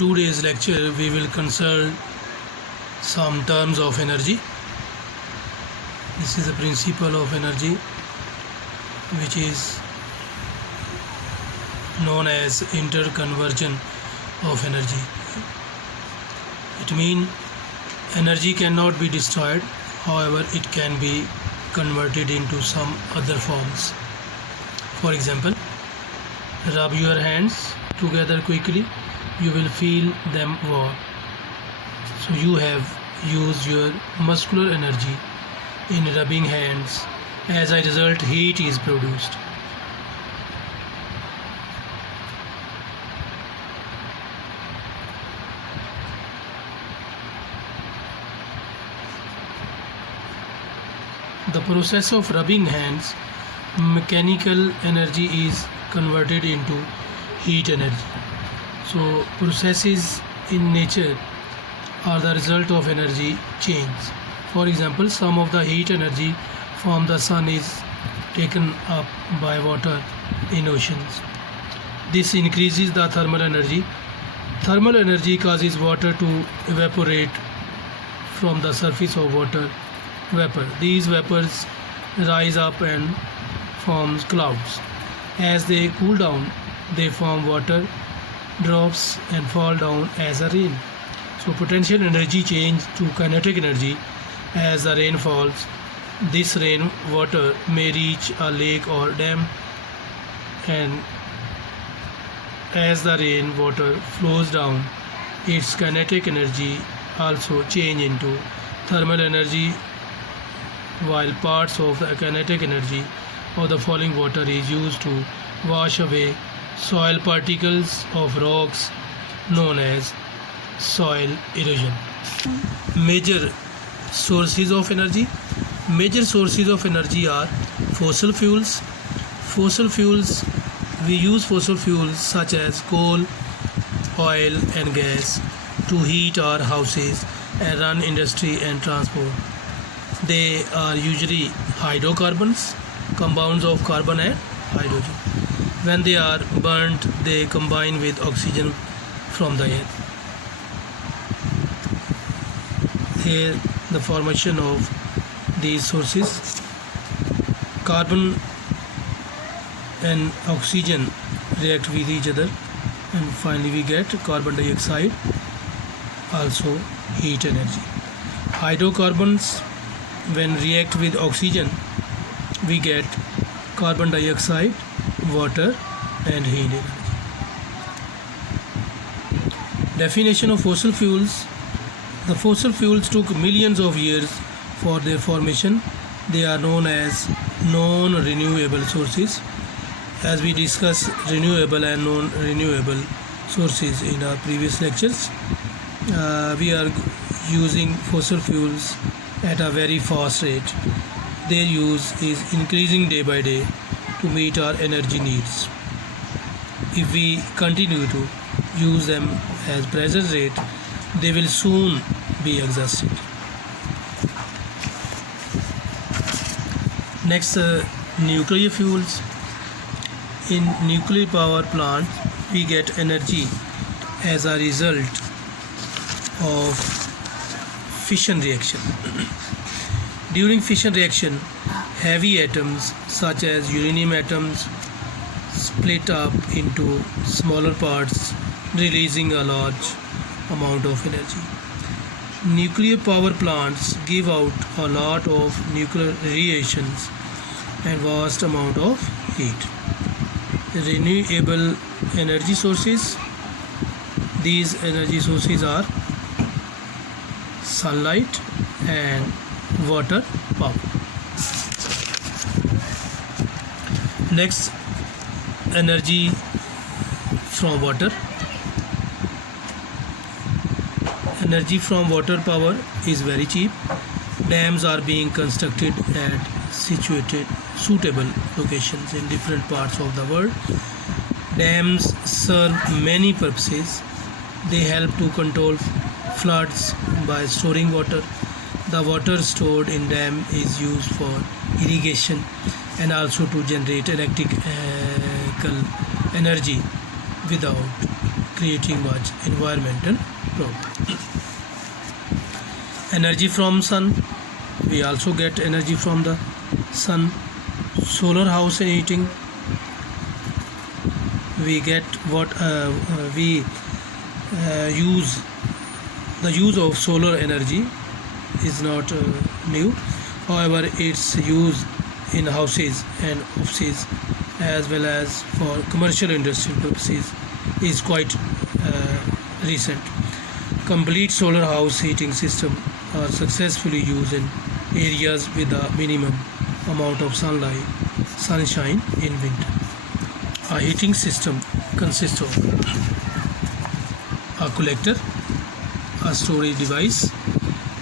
today's lecture we will consult some terms of energy. This is the principle of energy which is known as interconversion of energy. It means energy cannot be destroyed, however it can be converted into some other forms. For example, rub your hands together quickly, you will feel them warm. So you have used your muscular energy in rubbing hands. As a result, heat is produced. The process of rubbing hands, mechanical energy is converted into heat energy. So processes in nature are the result of energy change. For example, some of the heat energy from the sun is taken up by water in oceans. This increases the thermal energy. Thermal energy causes water to evaporate from the surface of water vapor. These vapors rise up and forms clouds. As they cool down, they form water drops and fall down as a rain. So potential energy change to kinetic energy as the rain falls. This rain water may reach a lake or dam, and as the rain water flows down, its kinetic energy also change into thermal energy, while parts of the kinetic energy of the falling water is used to wash away soil particles of rocks known as soil erosion. Major sources of energy. Major sources of energy are fossil fuels. Fossil fuels, we use fossil fuels such as coal, oil and gas to heat our houses and run industry and transport. They are usually hydrocarbons, compounds of carbon and hydrogen. When they are burnt, they combine with oxygen from the air. Here the formation of these sources. Carbon and oxygen react with each other, and finally we get carbon dioxide, also heat energy. Hydrocarbons, when react with oxygen, we get carbon dioxide, water and heat energy. Definition of fossil fuels. The fossil fuels took millions of years for their formation. They are known as non-renewable sources. As we discussed renewable and non-renewable sources in our previous lectures, we are using fossil fuels at a very fast rate. Their use is increasing day by day to meet our energy needs. If we continue to use them as present rate, they will soon be exhausted. Next, nuclear fuels. In nuclear power plant, we get energy as a result of fission reaction. During fission reaction, heavy atoms such as uranium atoms split up into smaller parts, releasing a large amount of energy. Nuclear power plants give out a lot of nuclear radiations and vast amount of heat. Renewable energy sources. These energy sources are sunlight and water power. Next, energy from water. Energy from water power is very cheap. Dams are being constructed at suitable locations in different parts of the world. Dams serve many purposes. They help to control floods by storing water. The water stored in dam is used for irrigation and also to generate electrical energy without creating much environmental problem. Energy from sun, we also get energy from the sun. Solar house heating, we get what we use. The use of solar energy is not new. However, its use in houses and offices as well as for commercial industrial purposes is quite recent. Complete solar house heating system are successfully used in areas with a minimum amount of sunshine in winter. A heating system consists of a collector, a storage device,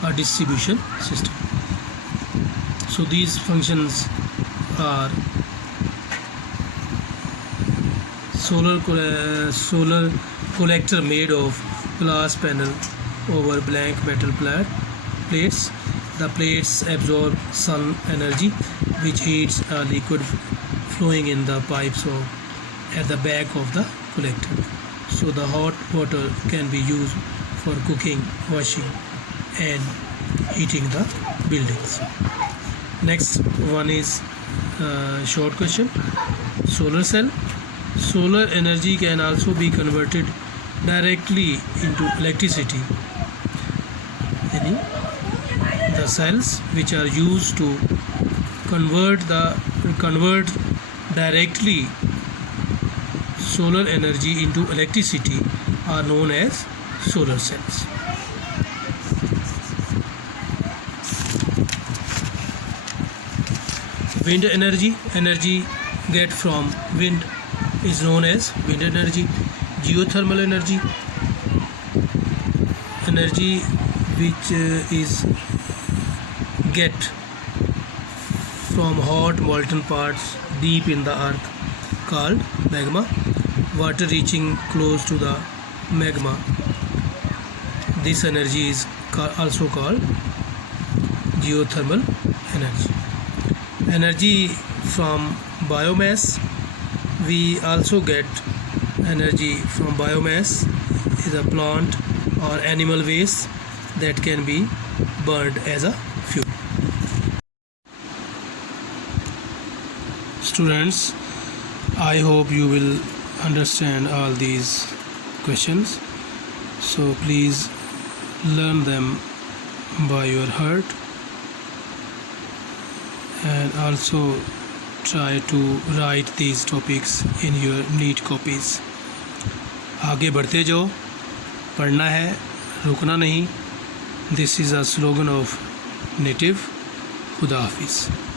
a distribution system. So these functions are solar collector made of glass panel over blank metal plates. The plates absorb sun energy, which heats a liquid flowing in the pipes at the back of the collector. So the hot water can be used for cooking, washing and heating the buildings. Next one is short question. Solar cell. Solar energy can also be converted directly into electricity. The cells which are used to convert directly solar energy into electricity are known as solar cells. Wind energy get from wind is known as wind energy. Geothermal energy which is get from hot molten parts deep in the earth called magma. Water reaching close to the magma, this energy is also called geothermal energy. Energy from biomass, we also get energy from biomass is a plant or animal waste that can be burned as a fuel. Students, I hope you will understand all these questions, so please learn them by your heart and also try to write these topics in your neat copies. आगे बढ़ते जाओ, पढ़ना है, रुकना नहीं. This is a slogan of Native. खुदा हाफिज़.